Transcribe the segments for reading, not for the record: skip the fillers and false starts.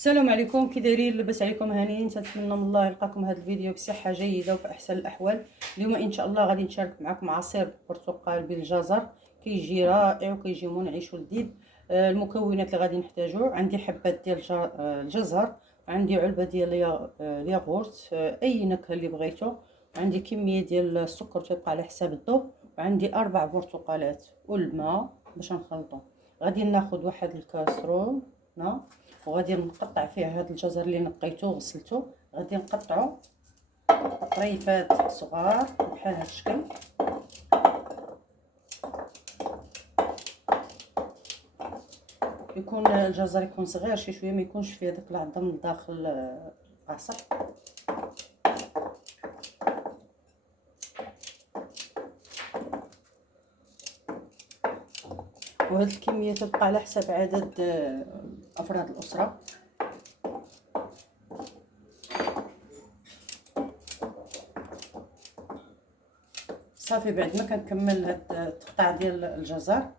السلام عليكم، كي دايرين؟ لاباس عليكم؟ هانيين؟ تنتمنى من الله يلقاكم هذا الفيديو بصحه جيده وفي احسن الاحوال. اليوم ان شاء الله غادي نشارك معكم عصير برتقال بالجزر، كيجي رائع وكيجي منعش ولذيذ. المكونات اللي غادي نحتاجو: عندي حبات ديال الجزر، عندي علبه ديال الياغورت، اي نكهه اللي بغيتو، عندي كميه ديال السكر تيبقى على حساب الذوق، وعندي 4 برتقالات والماء باش نخلطو. غادي ناخذ واحد الكاسرول وغادي نقطع فيه هذا الجزر اللي نقيته وغسلته. غادي نقطعه طريفات صغار بحال هذا الشكل. يكون الجزر يكون صغير شي شويه، ما يكونش فيه داك العظم من الداخل عصر. وهاد الكميه تبقى على حسب عدد افراد الاسره. صافي بعد ما كنكمل هاد التقطاع ديال الجزر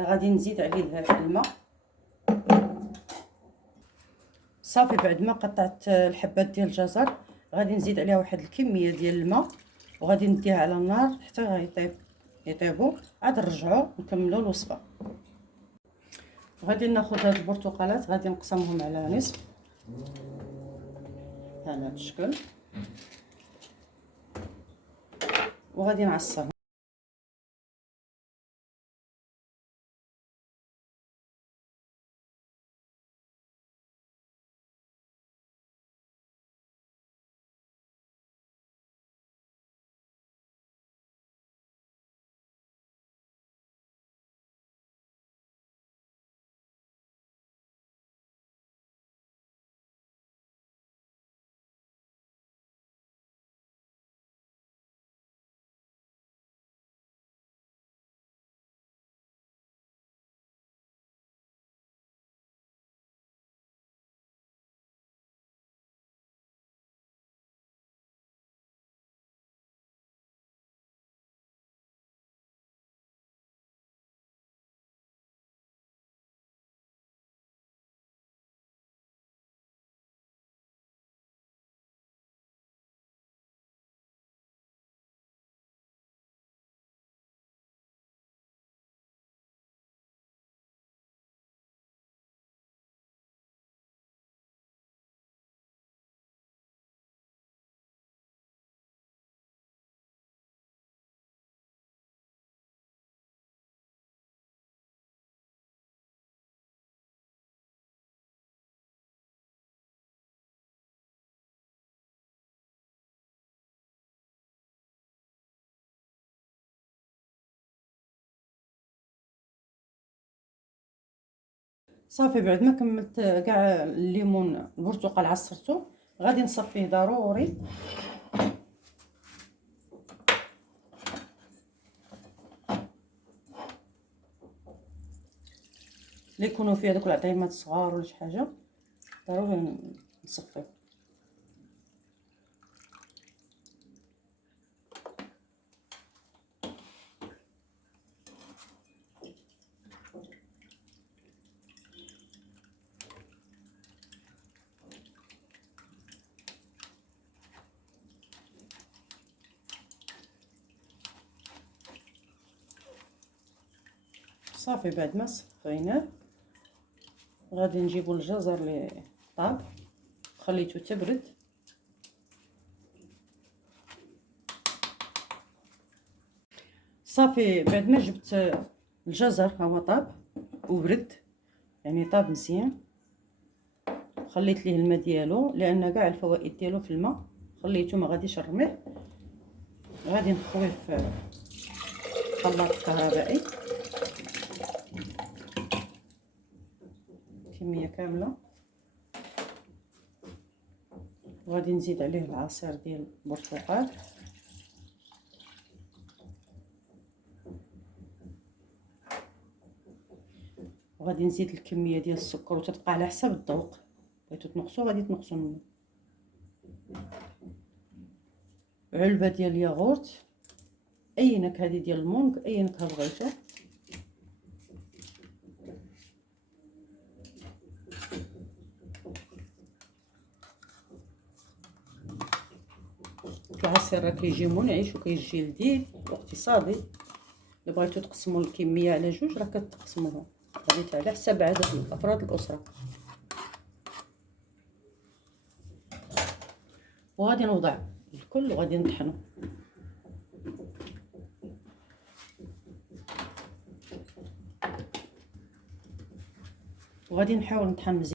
غادي نزيد عليه الماء. صافي بعد ما قطعت الحبات ديال الجزر غادي نزيد عليها واحد الكميه ديال الماء وغادي نديها على النار حتى يطيبوا. عاد نرجعوا نكملوا الوصفه. غادي ناخذ هاد البرتقالات غادي نقسمهم على نصف على هذا الشكل وغادي نعصرهم. صافي بعد ما كملت كاع الليمون البرتقال عصرته غادي نصفيه ضروري. اللي يكونوا فيه هذوك العظيمات الصغار ولا شي حاجه ضروري نصفيه. صافي بعد ما صفيناه غادي نجيبو الجزر اللي طاب خليته تبرد. صافي بعد ما جبت الجزر هو طاب وبرد، يعني طاب مزيان. خليت ليه الماء ديالو لان كاع الفوائد ديالو في الماء، خليته ما غاديش نرميه. غادي نخويه في خلاط كهربائي كميه كامله. وغادي نزيد عليه العصير ديال البرتقال وغادي نزيد الكميه ديال السكر وتتبقى على حسب الذوق. بغيتو تنقصوا غادي تنقصوا منه. علبه ديال الياغورت، اي نكهه ديال المونغ، اي نكهه بغيتو. العصير راه كيجي منعش وكيجي لذيذ واقتصادي. الا بغيتو تقسموا الكميه على جوج راه كتقسموها، غادي على حساب عدد افراد الاسره. وغادي نوضع الكل وغادي نطحنو. وغادي نحاول نطحن مزيان.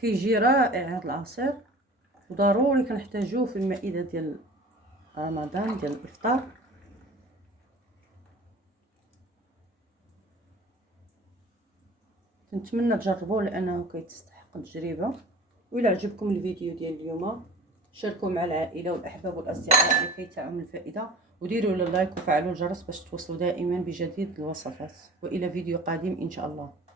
كيجي رائع هذا العصير، وضروري كنحتاجوه في المائده ديال رمضان ديال الافطار. نتمنى تجربوه لانه كيتستحق التجربه. وإلا عجبكم الفيديو ديال اليوم شاركوه مع العائله والاحباب والاصدقاء لكي تعم الفائده، وديروا لايك وفعلوا الجرس باش توصلوا دائما بجديد الوصفات. والى فيديو قادم ان شاء الله.